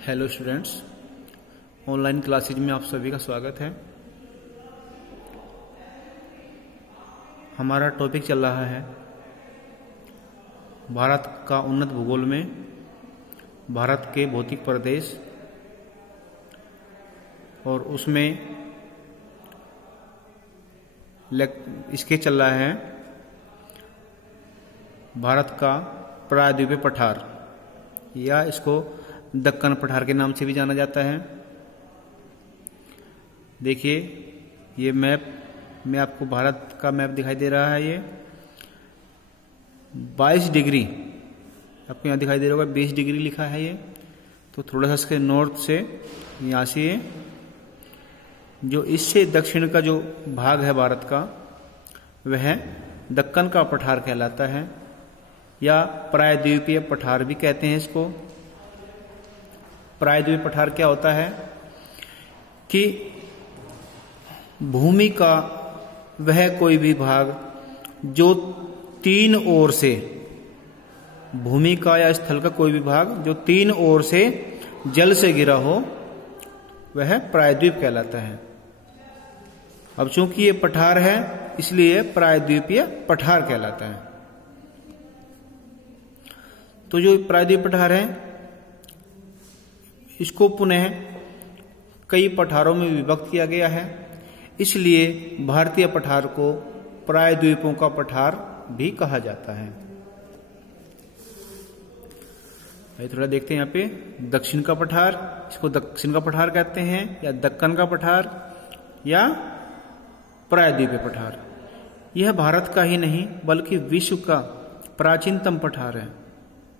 Hello students, online classes में आप सभी का स्वागत है। हमारा टॉपिक चल रहा है भारत का उन्नत भूगोल में भारत के भौतिक प्रदेश, और उसमें इसके चल रहा है भारत का प्रायद्वीपीय पठार, या इसको दक्कन पठार के नाम से भी जाना जाता है। देखिए, ये मैप में आपको भारत का मैप दिखाई दे रहा है। ये 22 डिग्री आपको यहाँ दिखाई दे रहा होगा, 20 डिग्री लिखा है ये। तो थोड़ा सा इसके नॉर्थ से यहाँ से ये जो इससे दक्षिण का जो भाग है भारत का, वह दक्कन का पठार कहलाता है, या प्रायद्वीपीय पठार भी कहते हैं इसको। प्रायद्वीपीय पठार क्या होता है कि भूमि का वह कोई भी भाग जो तीन ओर से, भूमि का या स्थल का कोई भी भाग जो तीन ओर से जल से घिरा हो, वह प्रायद्वीप कहलाता है। अब चूंकि ये पठार है, इसलिए प्रायद्वीपीय पठार कहलाता है। तो जो प्रायद्वीपीय पठार है, इसको पुनः कई पठारों में विभक्त किया गया है, इसलिए भारतीय पठार को प्रायद्वीपों का पठार भी कहा जाता है। थोड़ा देखते हैं यहाँ पे दक्षिण का पठार, इसको दक्षिण का पठार कहते हैं, या दक्कन का पठार, या प्रायद्वीपीय पठार। यह भारत का ही नहीं बल्कि विश्व का प्राचीनतम पठार है।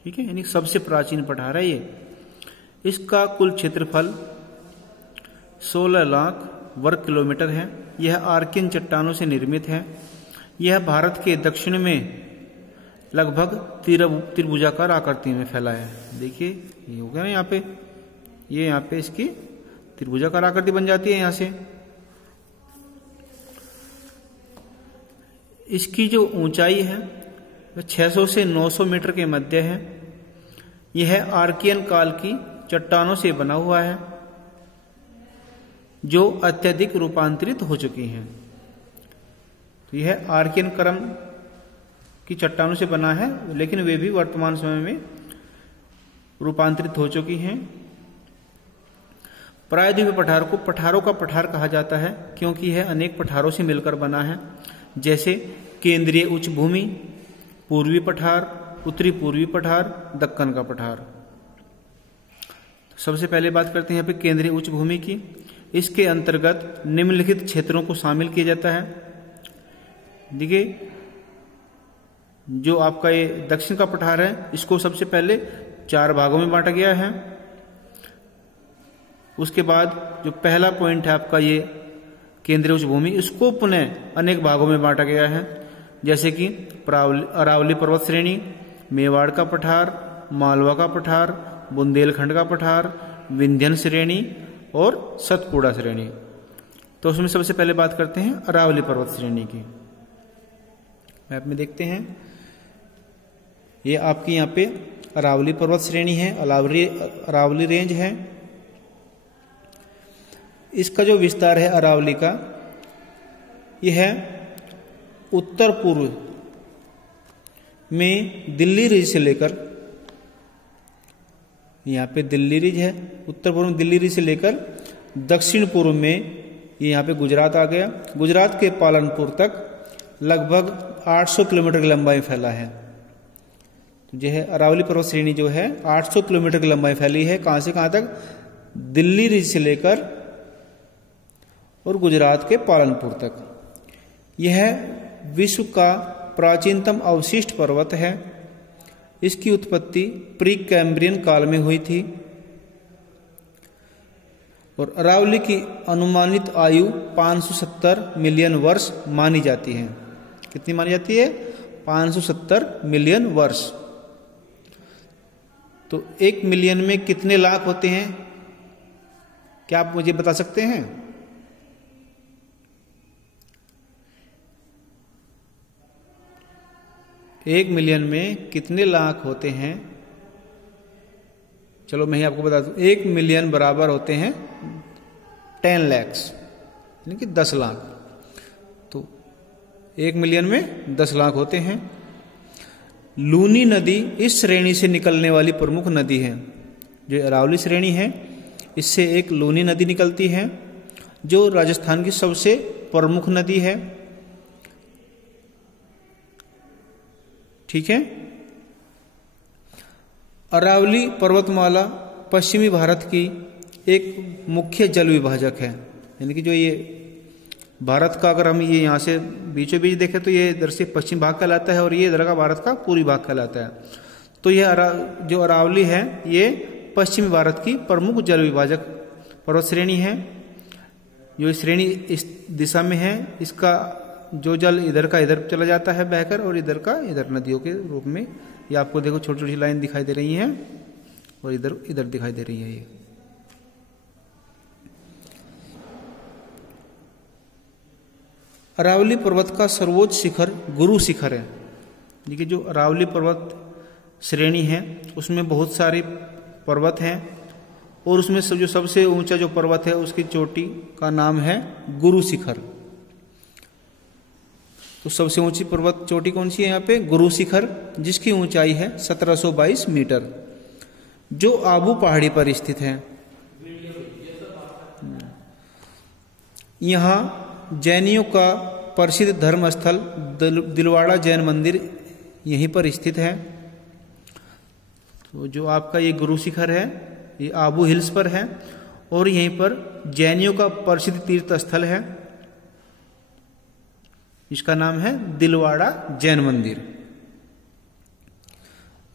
ठीक है, यानी सबसे प्राचीन पठार है ये। इसका कुल क्षेत्रफल 16 लाख वर्ग किलोमीटर है। यह आर्कियन चट्टानों से निर्मित है। यह भारत के दक्षिण में लगभग त्रिभुजाकार आकृति में फैला है। देखिए, ये हो गया ना यहाँ पे, ये यहाँ पे इसकी त्रिभुजाकार आकृति बन जाती है यहाँ से। इसकी जो ऊंचाई है वह 600 से 900 मीटर के मध्य है। यह आर्कियन काल की चट्टानों से बना हुआ है जो अत्यधिक रूपांतरित हो चुकी हैं। तो यह आर्कियन क्रम की चट्टानों से बना है, लेकिन वे भी वर्तमान समय में रूपांतरित हो चुकी हैं। प्रायद्वीपीय पठार को पठारों का पठार कहा जाता है क्योंकि यह अनेक पठारों से मिलकर बना है, जैसे केंद्रीय उच्च भूमि, पूर्वी पठार, उत्तरी पूर्वी पठार, दक्कन का पठार। सबसे पहले बात करते हैं यहाँ पे केंद्रीय उच्च भूमि की। इसके अंतर्गत निम्नलिखित क्षेत्रों को शामिल किया जाता है। देखिए, जो आपका ये दक्षिण का पठार है, इसको सबसे पहले 4 भागों में बांटा गया है। उसके बाद जो पहला पॉइंट है आपका ये केंद्रीय उच्च भूमि, इसको पुनः अनेक भागों में बांटा गया है, जैसे कि अरावली पर्वत श्रेणी, मेवाड़ का पठार, मालवा का पठार, बुंदेलखंड का पठार, विंध्यन श्रेणी और सतपुड़ा श्रेणी। तो उसमें सबसे पहले बात करते हैं अरावली पर्वत श्रेणी की। मैप में देखते हैं, ये आपकी यहाँ पे अरावली पर्वत श्रेणी है, अरावली रेंज है। इसका जो विस्तार है अरावली का, यह उत्तर पूर्व में दिल्ली रिज से लेकर, यहाँ पे दिल्ली रिज है, उत्तर पूर्व में दिल्ली रिज से लेकर दक्षिण पूर्व में ये यहाँ पे गुजरात आ गया। गुजरात के पालनपुर तक लगभग 800 किलोमीटर की लंबाई फैला है। तो जो है अरावली पर्वत श्रेणी जो है 800 किलोमीटर की लंबाई फैली है। कहां से कहां तक? दिल्ली रिज से लेकर और गुजरात के पालनपुर तक। यह विश्व का प्राचीनतम अवशिष्ट पर्वत है। इसकी उत्पत्ति प्री कैम्ब्रियन काल में हुई थी और अरावली की अनुमानित आयु 570 मिलियन वर्ष मानी जाती है। कितनी मानी जाती है? 570 मिलियन वर्ष। तो 1 मिलियन में कितने लाख होते हैं? क्या आप मुझे बता सकते हैं? एक मिलियन में कितने लाख होते हैं? चलो मैं ही आपको बता दूं, 1 मिलियन बराबर होते हैं 10 लाख, यानी कि 10 लाख। तो 1 मिलियन में 10 लाख होते हैं। लूनी नदी इस श्रेणी से निकलने वाली प्रमुख नदी है। जो अरावली श्रेणी है, इससे एक लूनी नदी निकलती है, जो राजस्थान की सबसे प्रमुख नदी है। ठीक है। अरावली पर्वतमाला पश्चिमी भारत की एक मुख्य जल विभाजक है, यानी कि जो ये भारत का, अगर हम ये यहाँ से बीचों बीच देखें तो ये इधर से पश्चिम भाग कहलाता है और ये इधर का भारत का पूर्वी भाग कहलाता है। तो ये जो अरावली है ये पश्चिमी भारत की प्रमुख जल विभाजक पर्वत श्रेणी है। जो श्रेणी इस दिशा में है, इसका जो जल इधर का इधर चला जाता है बहकर और इधर का इधर नदियों के रूप में। ये आपको देखो छोटी छोटी लाइन दिखाई दे रही है और इधर इधर दिखाई दे रही है। ये अरावली पर्वत का सर्वोच्च शिखर गुरु शिखर है। देखिए जो अरावली पर्वत श्रेणी है उसमें बहुत सारे पर्वत हैं और उसमें जो सबसे ऊंचा जो पर्वत है उसकी चोटी का नाम है गुरु शिखर। तो सबसे ऊंची पर्वत चोटी कौन सी है यहाँ पे? गुरु शिखर, जिसकी ऊंचाई है 1722 मीटर, जो आबू पहाड़ी पर स्थित है। यहाँ जैनियों का प्रसिद्ध धर्म स्थल दिलवाड़ा जैन मंदिर यहीं पर स्थित है। तो जो आपका ये गुरु शिखर है ये आबू हिल्स पर है और यहीं पर जैनियों का प्रसिद्ध तीर्थ स्थल है, इसका नाम है दिलवाड़ा जैन मंदिर।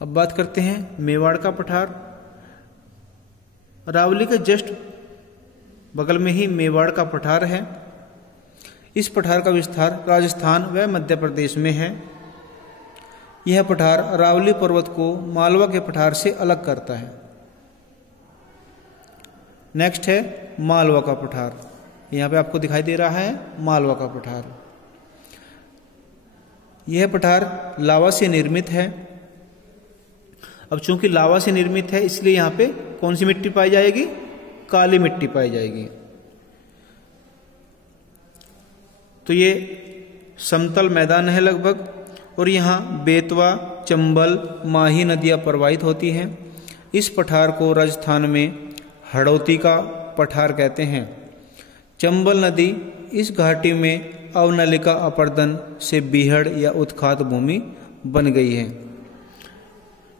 अब बात करते हैं मेवाड़ का पठार। अरावली के जस्ट बगल में ही मेवाड़ का पठार है। इस पठार का विस्तार राजस्थान व मध्य प्रदेश में है। यह पठार अरावली पर्वत को मालवा के पठार से अलग करता है। नेक्स्ट है मालवा का पठार। यहाँ पे आपको दिखाई दे रहा है मालवा का पठार। यह पठार लावा से निर्मित है। अब चूंकि लावा से निर्मित है इसलिए यहाँ पे कौन सी मिट्टी पाई जाएगी? काली मिट्टी पाई जाएगी। तो ये समतल मैदान है लगभग और यहाँ बेतवा, चंबल, माही नदियाँ प्रवाहित होती हैं। इस पठार को राजस्थान में हड़ौती का पठार कहते हैं। चंबल नदी इस घाटी में अवनलिका अपर्दन से बीहड़ या उत्खात भूमि बन गई है।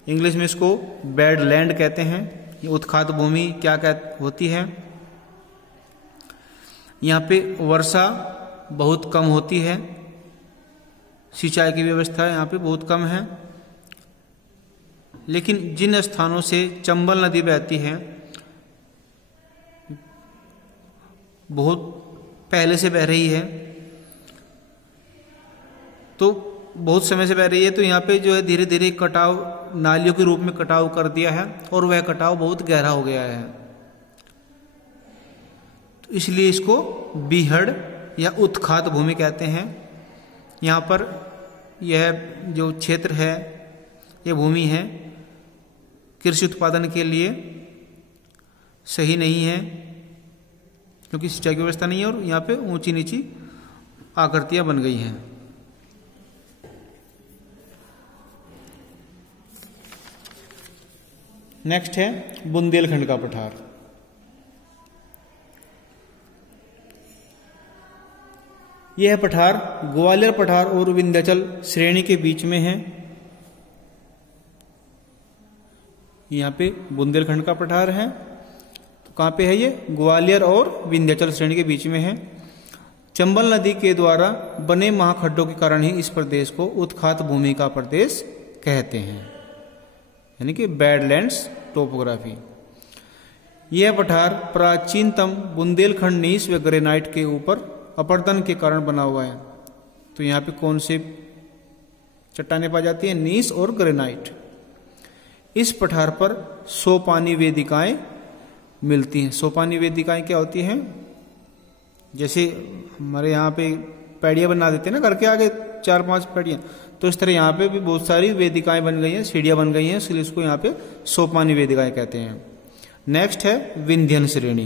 इंग्लिश में इसको बैडलैंड कहते हैं। ये उत्खात भूमि क्या होती है? यहाँ पे वर्षा बहुत कम होती है, सिंचाई की व्यवस्था यहाँ पे बहुत कम है, लेकिन जिन स्थानों से चंबल नदी बहती है बहुत पहले से बह रही है, तो बहुत समय से बह रही है, तो यहाँ पे जो है धीरे धीरे कटाव नालियों के रूप में कटाव कर दिया है और वह कटाव बहुत गहरा हो गया है। तो इसलिए इसको बीहड़ या उत्खात भूमि कहते हैं। यहाँ पर यह जो क्षेत्र है यह भूमि है कृषि उत्पादन के लिए सही नहीं है, क्योंकि सिंचाई की व्यवस्था नहीं है और यहाँ पे ऊंची नीची आकृतियां बन गई हैं। नेक्स्ट है बुंदेलखंड का पठार। यह पठार ग्वालियर पठार और विंध्याचल श्रेणी के बीच में है। यहाँ पे बुंदेलखंड का पठार है, तो कहाँ पे है ये? ग्वालियर और विंध्याचल श्रेणी के बीच में है। चंबल नदी के द्वारा बने महाखड्डों के कारण ही इस प्रदेश को उत्खात भूमि का प्रदेश कहते हैं, यानी कि बैडलैंड्स टोपोग्राफी। यह पठार प्राचीनतम बुंदेलखंड नीस व ग्रेनाइट के ऊपर अपर्दन के कारण बना हुआ है। तो यहाँ पे कौन से चट्टानें पाई जाती हैं? नीस और ग्रेनाइट। इस पठार पर सोपानी वेदिकाएं मिलती हैं। सोपानी वेदिकाएं क्या होती हैं? जैसे हमारे यहाँ पे पैड़ियाँ बना देते हैं ना, घर के आगे 4-5 पैड़ियाँ, तो तो इस तरह यहाँ पे भी बहुत सारी वेदिकाएं बन गई हैं, सीढ़ियां बन गई हैं, इसलिए इसको यहाँ पे सोपानी वेदिकाएं कहते हैं। नेक्स्ट है विंध्यन श्रेणी।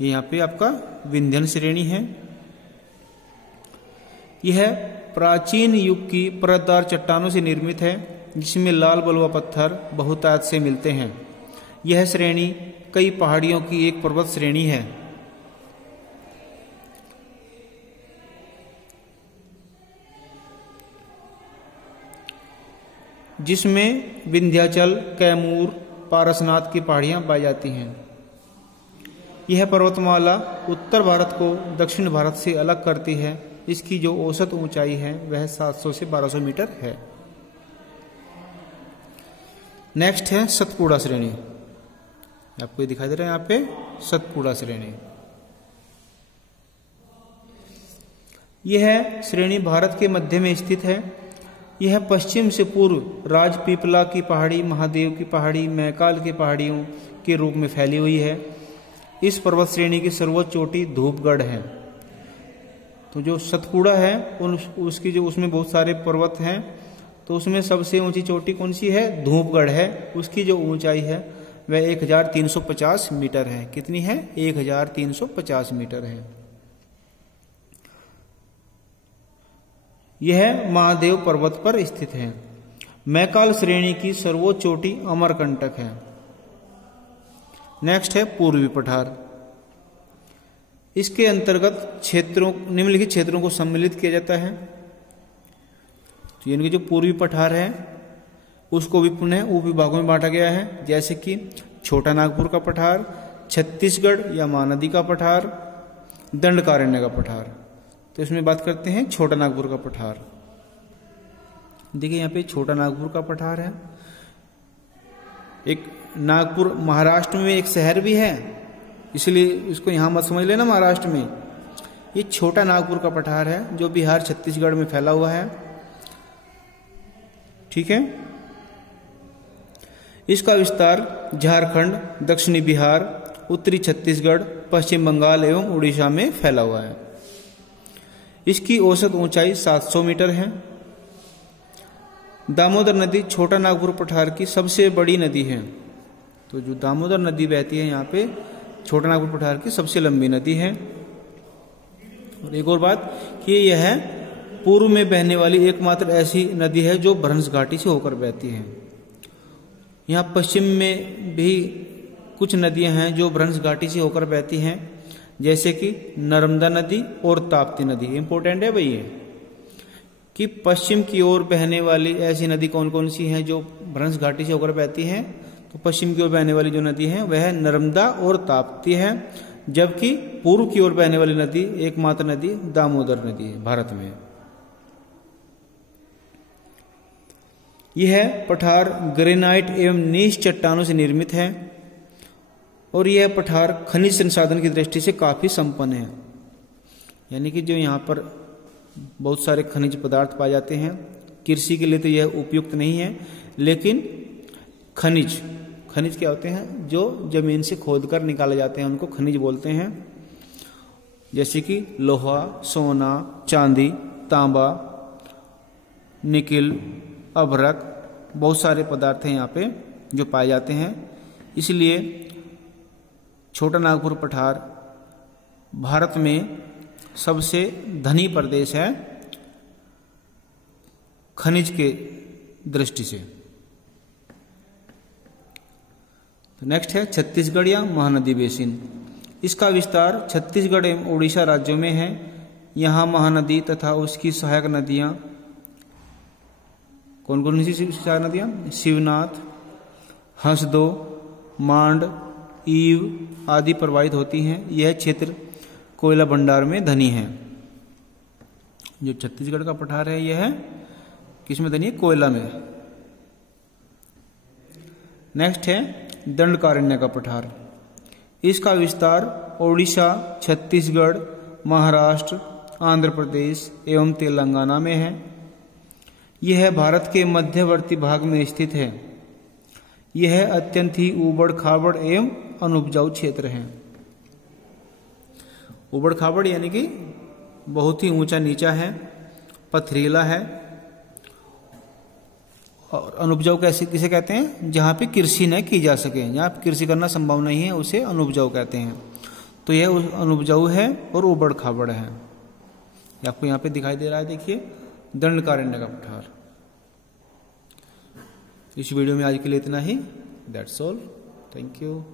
ये यहाँ पे आपका विंध्यन श्रेणी है। यह प्राचीन युग की परतदार चट्टानों से निर्मित है, जिसमें लाल बलुआ पत्थर बहुतायत से मिलते हैं। यह श्रेणी कई पहाड़ियों की एक पर्वत श्रेणी है। जिसमें विंध्याचल, कैमूर, पारसनाथ की पहाड़ियां पाई जाती हैं। यह पर्वतमाला उत्तर भारत को दक्षिण भारत से अलग करती है। इसकी जो औसत ऊंचाई है वह 700 से 1200 मीटर है। नेक्स्ट है सतपुड़ा श्रेणी। आपको दिखाई दे रहा है यहाँ पे सतपुड़ा श्रेणी। यह श्रेणी भारत के मध्य में स्थित है। यह पश्चिम से पूर्व राजपीपला की पहाड़ी, महादेव की पहाड़ी, मैकाल की पहाड़ियों के रूप में फैली हुई है। इस पर्वत श्रेणी की सर्वोच्च चोटी धूपगढ़ है। तो जो सतपुड़ा है उसकी जो उसमें बहुत सारे पर्वत हैं, तो उसमें सबसे ऊंची चोटी कौन सी है? धूपगढ़ है। उसकी जो ऊंचाई है वह 1350 मीटर है। कितनी है? 1350 मीटर है। यह महादेव पर्वत पर स्थित है। मैकाल श्रेणी की सर्वोच्च चोटी अमरकंटक है। नेक्स्ट है पूर्वी पठार। इसके अंतर्गत क्षेत्रों, निम्नलिखित क्षेत्रों को सम्मिलित किया जाता है। तो यानी कि जो पूर्वी पठार है उसको भी पुनः उपविभागों में बांटा गया है, जैसे कि छोटा नागपुर का पठार, छत्तीसगढ़ या महानदी का पठार, दंडकारण्य का पठार। तो इसमें बात करते हैं छोटा नागपुर का पठार। देखिए यहाँ पे छोटा नागपुर का पठार है। एक नागपुर महाराष्ट्र में एक शहर भी है, इसलिए इसको यहां मत समझ लेना महाराष्ट्र में। ये छोटा नागपुर का पठार है जो बिहार छत्तीसगढ़ में फैला हुआ है। ठीक है। इसका विस्तार झारखंड, दक्षिणी बिहार, उत्तरी छत्तीसगढ़, पश्चिम बंगाल एवं उड़ीसा में फैला हुआ है। इसकी औसत ऊंचाई 700 मीटर है। दामोदर नदी छोटा नागपुर पठार की सबसे बड़ी नदी है। तो जो दामोदर नदी बहती है यहाँ पे छोटा नागपुर पठार की सबसे लंबी नदी है। और एक और बात कि यह पूर्व में बहने वाली एकमात्र ऐसी नदी है जो भ्रंश घाटी से होकर बहती है। यहाँ पश्चिम में भी कुछ नदियां हैं जो भ्रंश घाटी से होकर बहती हैं, जैसे कि नर्मदा नदी और ताप्ती नदी। इंपॉर्टेंट है भाई ये कि पश्चिम की ओर बहने वाली ऐसी नदी कौन कौन सी हैं जो भ्रंश घाटी से होकर बहती हैं। तो पश्चिम की ओर बहने वाली जो नदी है वह नर्मदा और ताप्ती है, जबकि पूर्व की ओर बहने वाली नदी एकमात्र नदी दामोदर नदी है भारत में। यह पठार ग्रेनाइट एवं नीच चट्टानों से निर्मित है और यह पठार खनिज संसाधन की दृष्टि से काफी संपन्न है। यानी कि जो यहाँ पर बहुत सारे खनिज पदार्थ पाए जाते हैं। कृषि के लिए तो यह उपयुक्त नहीं है, लेकिन खनिज क्या होते हैं? जो जमीन से खोदकर निकाले जाते हैं उनको खनिज बोलते हैं। जैसे कि लोहा, सोना, चांदी, तांबा, निकिल, अभ्रक, बहुत सारे पदार्थ हैं यहाँ पे जो पाए जाते हैं। इसलिए छोटा नागपुर पठार भारत में सबसे धनी प्रदेश है खनिज के दृष्टि से। तो नेक्स्ट है छत्तीसगढ़ या महानदी बेसिन। इसका विस्तार छत्तीसगढ़ एवं उड़ीसा राज्यों में है। यहाँ महानदी तथा उसकी सहायक नदियां कौन कौन सी सहायक नदियां? शिवनाथ, हंसदो, मांड, ईव आदि प्रवाहित होती हैं। यह क्षेत्र कोयला भंडार में धनी है। जो छत्तीसगढ़ का पठार है यह किसमें धनी है? कोयला में। नेक्स्ट है दंडकारण्य का पठार। इसका विस्तार ओडिशा, छत्तीसगढ़, महाराष्ट्र, आंध्र प्रदेश एवं तेलंगाना में है। यह भारत के मध्यवर्ती भाग में स्थित है। यह अत्यंत ही ऊबड़ खाबड़ एवं अनुपजाऊ क्षेत्र है। ऊबड़ खाबड़ यानी कि बहुत ही ऊंचा नीचा है, पथरीला है और अनुपजाऊ कैसे किसे कहते हैं? जहां पे कृषि न की जा सके, जहां कृषि करना संभव नहीं है, उसे अनुपजाऊ कहते हैं। तो यह अनुपजाऊ है और उबड़ खाबड़ है। आपको यहाँ पे दिखाई दे रहा है, देखिए, दंडकारण्य का पठार। इस वीडियो में आज के लिए इतना ही। That's all. Thank you.